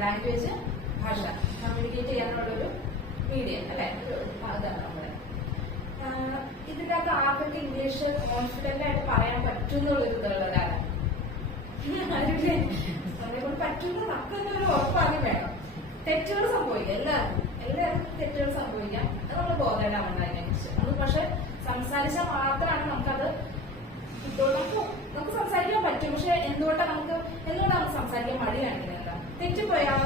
Language ഭാഷ. Communicate ചെയ്യാനുള്ള ഒരു മീഡിയം അല്ലെ? ഭാഗമാണ് നമ്മുടെ. ഇതിന്റെ അകത്ത് ആർക്കൊക്കെ ഇംഗ്ലീഷ് കോൺഫിഡന്റ് ആയിട്ട് പറയാൻ പറ്റും എന്നുള്ളൊരു ഇതുള്ളതാണ് കൊണ്ട് പറ്റുന്ന നമുക്കൊന്നും ഒരു ഉറപ്പാദ്യം വേണം. തെറ്റുകൾ സംഭവിക്കാം. എല്ലാവർക്കും എല്ലാവർക്കും തെറ്റുകൾ സംഭവിക്കാം. അത് നമ്മൾ ബോധേടാവുന്നത് അതിനെക്കുറിച്ച് നമ്മൾ പക്ഷെ സംസാരിച്ചാൽ മാത്രമാണ് നമുക്കത് ഇപ്പോൾ നമുക്ക് നമുക്ക് സംസാരിക്കാൻ പറ്റും പക്ഷെ എന്തുകൊണ്ടാണ് നമുക്ക് എന്തുകൊണ്ടാണ് നമുക്ക് സംസാരിക്കാൻ മടി എന്താ തെറ്റിപ്പോയാൽ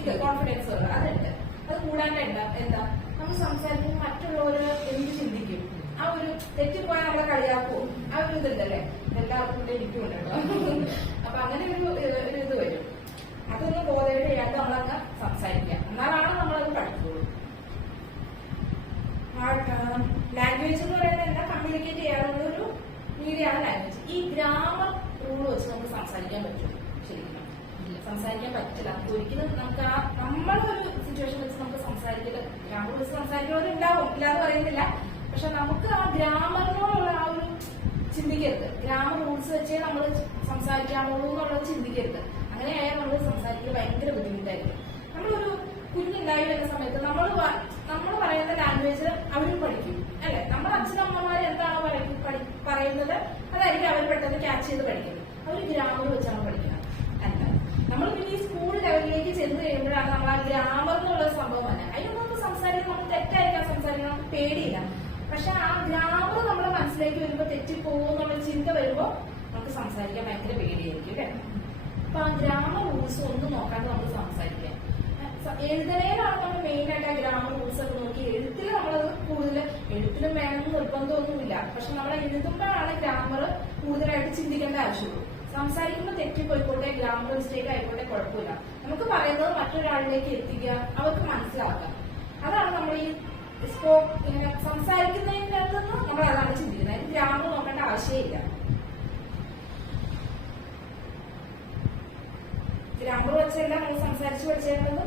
ഇത് കോൺഫിഡൻസ് അതുണ്ട് അത് കൂടാണ്ട് എന്താ? എന്താ നമ്മൾ സംസാരിക്കുമ്പോൾ മറ്റുള്ളവർ എന്ത് ചിന്തിക്കും? ആ ഒരു തെറ്റിപ്പോയാൽ നമ്മളെ കളിയാക്കും. ആ ഒരു ഇതുണ്ടല്ലേ? എല്ലാവർക്കും കൂടെ കേട്ടോ അപ്പൊ അങ്ങനെ ഒരു ഒരു ഇത് വരും. അതൊന്നും ബോധയോടെ ചെയ്യാണ്ട് നമ്മളങ്ങ് സംസാരിക്കാം എന്നാലാണ് നമ്മളത് പഠിക്കുള്ളൂ. ലാംഗ്വേജ് എന്ന് പറയുന്നത് എന്താ? കമ്മ്യൂണിക്കേറ്റ് ചെയ്യാനുള്ള ഒരു മീഡിയമാണ് ലാംഗ്വേജ് ഈ ഗ്രാമർ റൂൾ വെച്ച് നമുക്ക് സംസാരിക്കാൻ പറ്റും. ശരിക്കും സംസാരിക്കാൻ പറ്റില്ല ഒരിക്കലും നമുക്ക് ആ നമ്മളൊരു സിറ്റുവേഷൻ വെച്ച് നമുക്ക് സംസാരിക്കില്ല ഗ്രാമർ വെച്ച് സംസാരിക്കുന്നവരുണ്ടാവും. ഇല്ലാന്ന് പറയുന്നില്ല. പക്ഷെ നമുക്ക് ആ ഗ്രാമറിനോടുള്ള ആ ഒരു ചിന്തിക്കരുത്. ഗ്രാമർ റൂൾസ് വെച്ചേ നമ്മൾ സംസാരിക്കാമുള്ളൂ എന്നുള്ളത് ചിന്തിക്കരുത്. അങ്ങനെയായാൽ നമ്മൾ സംസാരിക്കുക ഭയങ്കര ബുദ്ധിമുട്ടായിരിക്കും. നമ്മളൊരു കുഞ്ഞുണ്ടായി വരുന്ന സമയത്ത് നമ്മൾ നമ്മൾ പറയുന്ന ലാംഗ്വേജ് അവരും പഠിക്കും അല്ലെ? നമ്മുടെ അച്ഛനമ്മമാർ എന്താണോ പറയുന്നത് അതായിരിക്കും അവർ പെട്ടെന്ന് ക്യാച്ച് ചെയ്ത് പഠിക്കുന്നത്. അവർ ഗ്രാമർ വെച്ചാണ് പഠിക്കുന്നത് അല്ല നമ്മൾ പിന്നെ ഈ സ്കൂൾ ലെവലിലേക്ക് ചെന്ന് കഴിയുമ്പോഴാണ് നമ്മൾ ആ ഗ്രാമർ എന്നുള്ള സംഭവം തന്നെ. അതിനൊന്നും നമ്മൾ സംസാരിക്കാൻ നമുക്ക് തെറ്റായിരിക്കാം സംസാരിക്കാൻ നമുക്ക് പേടിയില്ല. പക്ഷെ ആ ഗ്രാമർ നമ്മുടെ മനസ്സിലേക്ക് വരുമ്പോൾ തെറ്റിപ്പോകും എന്നുള്ള ചിന്ത വരുമ്പോൾ നമുക്ക് സംസാരിക്കാൻ ഭയങ്കര പേടിയായിരിക്കും അല്ലേ? അപ്പൊ ആ ഗ്രാമർ റൂൾസ് ഒന്നും നോക്കാണ്ട് നമ്മൾ സംസാരിക്കാം. എഴുതണേലാണ് നമ്മൾ മെയിൻ ആയിട്ട് ആ ഗ്രാമർ റൂൾസ് ഒക്കെ നോക്കി. എഴുത്തിൽ നമ്മളത് കൂടുതൽ എഴുത്തിലും വേണമെന്ന് നിർബന്ധമൊന്നുമില്ല. പക്ഷെ നമ്മൾ എഴുതുമ്പോഴാണ് ഗ്രാമർ കൂടുതലായിട്ട് ചിന്തിക്കേണ്ട ആവശ്യമുള്ളൂ. സംസാരിക്കുമ്പോൾ തെറ്റിപ്പോയിക്കോട്ടെ ഗ്രാമർ മിസ്റ്റേക്ക് ആയിക്കോട്ടെ കുഴപ്പമില്ല. നമുക്ക് പറയുന്നത് മറ്റൊരാളിലേക്ക് എത്തിക്കുക അവർക്ക് മനസ്സിലാക്കുക അതാണ് നമ്മൾ ഈ സ്കോപ്പ് ഇങ്ങനെ സംസാരിക്കുന്നതിനകത്ത് നമ്മൾ അതാണ് ചിന്തിക്കുന്നത്. അതിന് ഗ്രാമർ നോക്കേണ്ട ആവശ്യമില്ല. ഗ്രാമർ വെച്ചല്ല നമ്മൾ സംസാരിച്ചു പഠിച്ചേക്കുന്നത്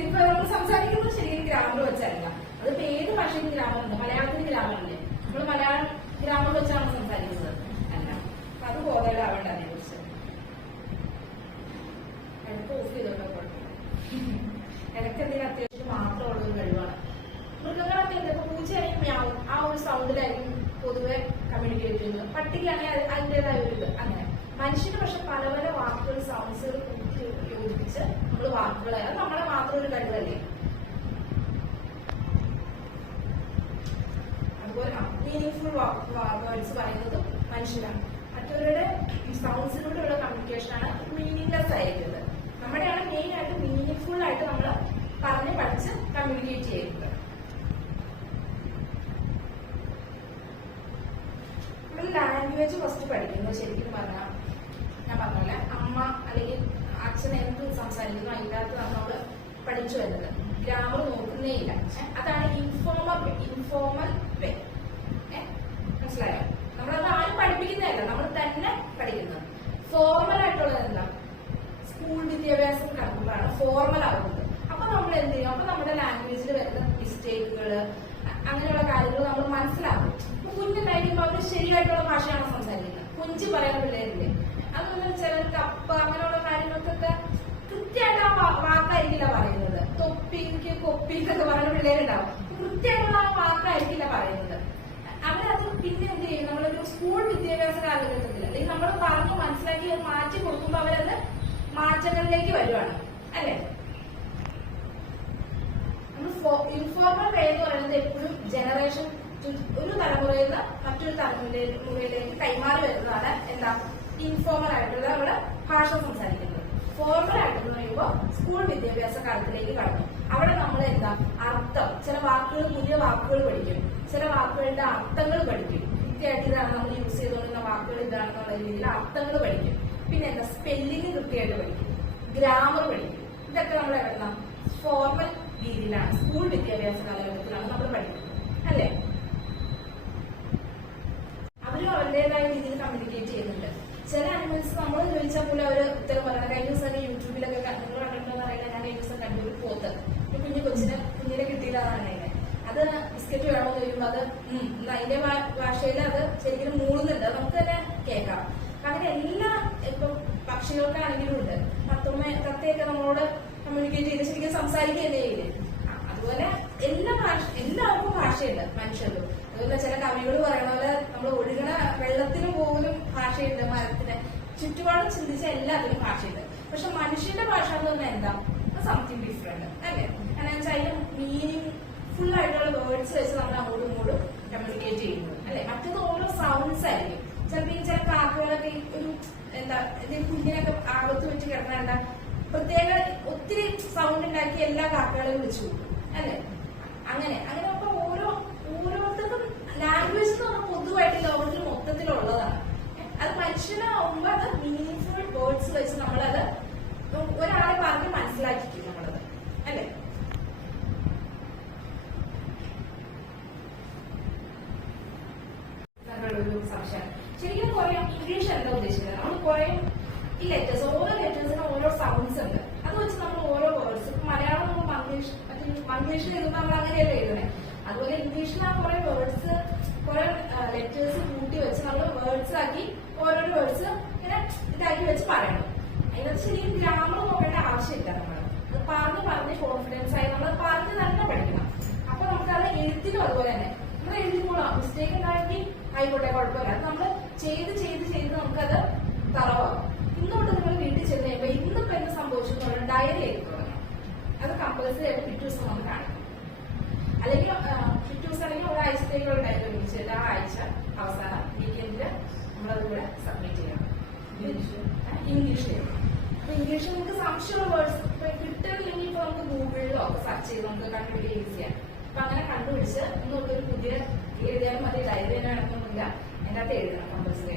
ഇപ്പൊ നമ്മൾ സംസാരിക്കുന്നത് ശരിക്കും ഗ്രാമർ വെച്ചല്ല. അതിപ്പോ ഏത് ഗ്രാമർ ഉണ്ട്? മലയാളത്തിന് ഗ്രാമർ ഇല്ലേ? നമ്മൾ മലയാളം ഗ്രാമർ വെച്ചാണ് സംസാരിക്കുന്നത് അല്ല അപ്പൊ അത് ബോധേടാവേണ്ട അതിനെ കുറിച്ച് ഇടയ്ക്ക് ഓഫ് ചെയ്തോട്ടെ കുഴപ്പമില്ല ഇടയ്ക്ക് എന്തെങ്കിലും അത്യാവശ്യം മാത്രമുള്ള ഒരു കഴിവാണ് മൃഗങ്ങളൊക്കെ ഉണ്ട് ഇപ്പൊ പൂച്ചയാണെങ്കിൽ മ്യാവും ആ ഒരു സൗണ്ടിലായിരിക്കും പൊതുവെ കമ്മ്യൂണിക്കേറ്റ് ചെയ്യുന്നത് പട്ടിക്കാണെങ്കിൽ അത് അതിന്റെതായ ഒരു ഇത് അങ്ങനെ. മനുഷ്യന് പക്ഷെ പല പല വാക്കുകൾ സൗണ്ട്സുകൾ കൂട്ടി യോജിപ്പിച്ച് നമ്മൾ വാക്കുകൾ അത് നമ്മളെ മാത്രം ഒരു കഴിവല്ലേ? അതുപോലെ മീനിങ്ഫുൾ വേർഡ്സ് പറയുന്നത് മനുഷ്യനാണ് മറ്റവരുടെ സൗണ്ട്സിലൂടെയുള്ള കമ്മ്യൂണിക്കേഷനാണ് മീനിങ്ലെസ് ആയിരിക്കുന്നത്. നമ്മുടെയാണ് മെയിൻ ആയിട്ട് മീനിങ്ഫുൾ ആയിട്ട് നമ്മൾ പറഞ്ഞ് പഠിച്ച് കമ്മ്യൂണിക്കേറ്റ് ചെയ്യുന്നത് നമ്മൾ ലാംഗ്വേജ് പഠിക്കുന്നത് ശരിക്കും പറഞ്ഞാൽ ഞാൻ പറഞ്ഞ അമ്മ അല്ലെങ്കിൽ അച്ഛൻ എന്ത് സംസാരിക്കുന്നു അതിനകത്താണ് നമ്മൾ പഠിച്ചു വരുന്നത്. ഗ്രാമർ നോക്കുന്നേ ഇല്ല. അതാണ് ഇൻഫോമൽ ഇൻഫോമൽ വേ മനസ്സിലായോ? നമ്മളത് ആരും പഠിപ്പിക്കുന്നതല്ല നമ്മൾ തന്നെ പഠിക്കുന്നത്. ഫോർമൽ ആയിട്ടുള്ളത് എന്താ? സ്കൂൾ വിദ്യാഭ്യാസം നടക്കുമ്പോഴാണ് ഫോർമൽ ആകുന്നത് അപ്പൊ നമ്മൾ എന്ത് ചെയ്യും? അപ്പൊ നമ്മുടെ ലാംഗ്വേജിൽ വരുന്ന മിസ്റ്റേക്കുകൾ അങ്ങനെയുള്ള കാര്യങ്ങൾ നമ്മൾ മനസ്സിലാക്കും. കുഞ്ഞു കുഞ്ഞുണ്ടായിരിക്കുമ്പോൾ അവർ ശരിയായിട്ടുള്ള ഭാഷയാണ് കുഞ്ചു പറയുന്ന പിള്ളേരില്ലേ? അതുപോലെ ചില കപ്പ അങ്ങനെയുള്ള കാര്യങ്ങൾക്കൊക്കെ കൃത്യമായിട്ട് ആ വാക്കായിരിക്കില്ല പറയുന്നത്. തൊപ്പിക്ക് കൊപ്പി എന്നൊക്കെ പറയുന്ന പിള്ളേരുണ്ടാവും. കൃത്യമായിട്ടുള്ള ആ വാക്കായിരിക്കില്ല പറയുന്നത്. അവരത് പിന്നെ എന്ത് ചെയ്യും? നമ്മളൊരു സ്കൂൾ വിദ്യാഭ്യാസ കാലഘട്ടത്തിൽ അല്ലെങ്കിൽ നമ്മൾ പറഞ്ഞു മനസ്സിലാക്കി മാറ്റി കൊടുക്കുമ്പോൾ അവരത് മാറ്റങ്ങളിലേക്ക് വരുവാണ്. അല്ലെ? ഇൻഫോർമൽ വേ എന്ന് പറയുന്നത് എപ്പോഴും ജനറേഷൻ ഒരു തലമുറയിൽ നിന്ന് മറ്റൊരു തലമുറയിലേക്ക് കൈമാറി വരുന്നതാണ് എന്താ ഇൻഫോർമൽ ആയിട്ടുള്ള നമ്മുടെ ഭാഷ സംസാരിക്കുന്നത്. ഫോർമൽ ആയിട്ടെന്ന് പറയുമ്പോൾ സ്കൂൾ വിദ്യാഭ്യാസ കാലത്തിലേക്ക് കടന്നു. അവിടെ നമ്മൾ എന്താ അർത്ഥം ചില വാക്കുകൾ പുതിയ വാക്കുകൾ പഠിക്കും. ചില വാക്കുകളുടെ അർത്ഥങ്ങൾ പഠിക്കും. കൃത്യമായിട്ട് ഇതാണ് നമ്മൾ യൂസ് ചെയ്തുകൊണ്ടിരുന്ന വാക്കുകൾ ഇതാണെന്നുള്ള രീതിയിൽ അർത്ഥങ്ങൾ പഠിക്കും. പിന്നെ എന്താ സ്പെല്ലിംഗ് കൃത്യമായിട്ട് പഠിക്കും. ഗ്രാമർ പഠിക്കും. ഇതൊക്കെ നമ്മൾ എവിടുന്ന? ഫോർമൽ രീതിയിലാണ്. സ്കൂൾ വിദ്യാഭ്യാസ കാലഘട്ടത്തിലാണ് നമ്മൾ പഠിക്കുന്നത് അല്ലേ അവരും അവരുടേതായ രീതിയിൽ കമ്മ്യൂണിക്കേറ്റ് ചെയ്യുന്നുണ്ട് ചില അനിമൽസ് നമ്മൾ ചോദിച്ചാൽ പോലും അവർ ഉത്തരം പറയണം കഴിഞ്ഞ ദിവസം യൂട്യൂബിലൊക്കെ ക- നിങ്ങൾ കണ്ടിട്ടുണ്ടെന്ന് അറിയില്ല ഞാൻ കഴിഞ്ഞ ദിവസം കണ്ടു ഒരു കുഞ്ഞു കൊച്ചിന് കുഞ്ഞിനെ പറയുന്നത് അത് ബിസ്ക്കറ്റ് വേണമെന്ന് ചോദിക്കുമ്പോൾ അത് അതിന്റെ ഭാഷയിൽ അത് ശരിക്കും മൂളുന്നുണ്ട്. നമുക്ക് തന്നെ കേൾക്കാം. അങ്ങനെ എല്ലാ ഇപ്പം പക്ഷികൾക്കാണെങ്കിലും ഉണ്ട്. തത്തമ്മ തത്തയൊക്കെ നമ്മളോട് കമ്മ്യൂണിക്കേറ്റ് ചെയ്ത് ശരിക്കും സംസാരിക്കുകയല്ലേ ചെയ്യില്ലേ അതുപോലെ എല്ലാ ഭാഷ എല്ലാവർക്കും ഭാഷയുണ്ട് മനുഷ്യർക്കും. അതുപോലെ ചില കവികൾ പറയുന്ന പോലെ നമ്മൾ ഒഴുകണ വെള്ളത്തിന് പോലും ഭാഷയുണ്ട് മരത്തിന്. ചുറ്റുപാടും ചിന്തിച്ച എല്ലാത്തിനും ഭാഷയുണ്ട്. പക്ഷെ മനുഷ്യന്റെ ഭാഷ എന്ന് പറഞ്ഞാൽ എന്താ? സംതിങ് ഡിഫറെന്റ് അല്ലേ? കാരണം വെച്ചാൽ അതിന്റെ മീനിങ് ഫുൾ ആയിട്ടുള്ള വേർഡ്സ് വെച്ച് നമ്മൾ അങ്ങോട്ടും ഇങ്ങോട്ടും കമ്മ്യൂണിക്കേറ്റ് ചെയ്യുന്നത്. അല്ലെ? മറ്റത് ഓരോ സൗണ്ട്സ് ആയിരിക്കും. ചിലപ്പോൾ ഈ ചില കാക്കുകളൊക്കെ ഒരു എന്താ കുഞ്ഞിനൊക്കെ ആകത്ത് വെച്ച് കിടക്കണ്ട പ്രത്യേക ഒത്തിരി സൗണ്ട് ഉണ്ടാക്കി എല്ലാ കാക്കകളെയും വിളിച്ചു അല്ലെ? അങ്ങനെ. അങ്ങനെ അപ്പൊ ഓരോ ഓരോരുത്തർക്കും ലാംഗ്വേജ് എന്ന് പറഞ്ഞാൽ പൊതുവായിട്ട് ലോകത്തിൽ മൊത്തത്തിലുള്ളതാണ്. അത് മനുഷ്യനാവുമ്പോ അത് മീനിങ്ഫുൾ വേർഡ്സ് വെച്ച് പറഞ്ഞ് മനസ്സിലാക്കിക്കും നമ്മളത് അല്ലെ ശരിക്കും പറയാം ഇംഗ്ലീഷ് എന്താ ഉദ്ദേശിക്കുന്നത്. നമ്മൾ കുറെ ഈ ലെറ്റേഴ്സ് ഓരോ ലെറ്റേഴ്സിനും ഓരോ സൗണ്ട്സ് ഉണ്ട്. അത് വെച്ച് നമ്മൾ ഓരോ വേർഡ്സ് മലയാളം നമ്മൾ മംഗ്ലീഷ് മംഗ്ലീഷിൽ എഴുതുമ്പോൾ നമ്മൾ അങ്ങനെയല്ലേ എഴുതണേ അതുപോലെ ഇംഗ്ലീഷിൽ ആ കുറെ വേർഡ്സ് കുറെ ലെറ്റേഴ്സ് കൂട്ടി വെച്ച് നമ്മൾ വേർഡ്സ് ആക്കി ഓരോ വേർഡ്സ് ഇങ്ങനെ ഇതാക്കി വെച്ച് പറയണം. അതിനകത്ത് ശരിക്കും ഗ്രാമർ നോക്കേണ്ട ആവശ്യമില്ല നമ്മൾ അത് പറഞ്ഞ് പറഞ്ഞ് കോൺഫിഡൻസ് ആയി നമ്മൾ പറഞ്ഞ് തന്നെ പഠിക്കണം. അപ്പൊ നമുക്കത് എഴുത്തിനും അതുപോലെ തന്നെ. നമ്മൾ എഴുതിക്കോളാം മിസ്റ്റേക്ക് ഉണ്ടാക്കി ആയിക്കോട്ടെ കുഴപ്പമില്ല. അത് നമ്മൾ ചെയ്ത് ചെയ്ത് ചെയ്ത് നമുക്കത് തറവാകും ഇന്നോട്ട് നിങ്ങൾ വീട്ടിൽ ചെന്ന് കഴിയുമ്പോൾ ഇന്നിപ്പോ എന്ത് സംഭവിച്ചു എന്ന് പറഞ്ഞാൽ ഡയറി എഴുതി തുടങ്ങണം അത് കമ്പൽസറി ആയിട്ട് പിറ്റേ ദിവസം നമ്മൾ കാണിക്കും അല്ലെങ്കിൽ പിറ്റേ ദിവസം അല്ലെങ്കിൽ ഒരാഴ്ചത്തേക്കുള്ള ഡയറി ഒരുമിച്ച് ആ ആഴ്ച അവസാനം വീക്കെൻഡിൽ നമ്മളത് ഇവിടെ സബ്മിറ്റ് ചെയ്യണം. ഇംഗ്ലീഷിൽ ഇംഗ്ലീഷിൽ നമുക്ക് സംശയമുള്ള വേർഡ്സ് കിട്ടുന്നില്ലെങ്കിൽ ഇപ്പൊ നമുക്ക് ഗൂഗിളിലോ ഒക്കെ സെർച്ച് ചെയ്ത് നമുക്ക് കണ്ടുപിടിക്കാൻ ഈസിയാണ് അപ്പൊ അങ്ങനെ കണ്ടുപിടിച്ച് നമുക്ക് ഒരു പുതിയ എഴുതിയാലും മതി ലൈവ് തന്നെ നടക്കുന്നില്ല എന്റെ അകത്ത് എഴുതണം കമ്പൽസറി